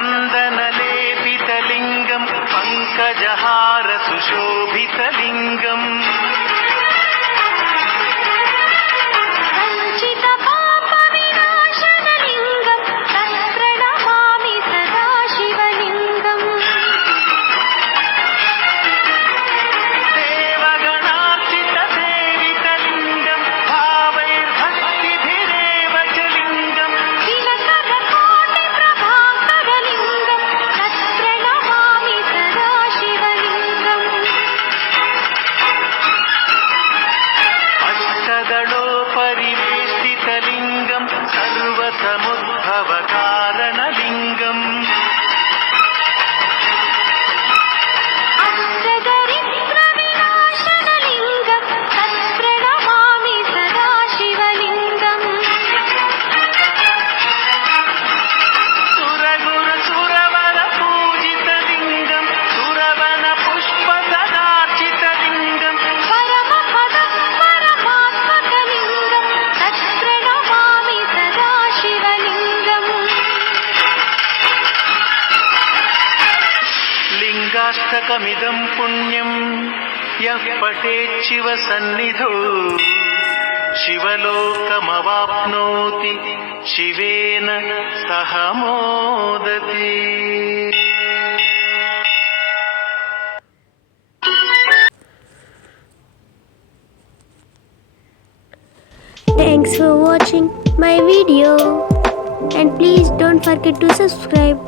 चन्दनलेपितलिङ्गं पङ्कजहार सुशोभितलिङ्गम् परिवेष्टितलिङ्गं सर्वसमुद्भवकारणलिङ्गम् अष्टदरिद्रविनाशनलिङ्गं तत्प्रणमामि सदा शिवलिङ्गम् सुरगुरुसुरवरपूजितलिङ्गं सुरवनपुष्पसदार्चितलिङ्गं परमपदपरमात्मकलिङ्गं तत्प्रणमामि सदा शिवलिङ्गम् लिङ्गाष्टकमिदं पुण्यं यः पठेच्छिवसन्निधौ शिवलोकमवाप्नोति शिवेन सह मोदति। Thanks for watching my video and please don't forget to subscribe.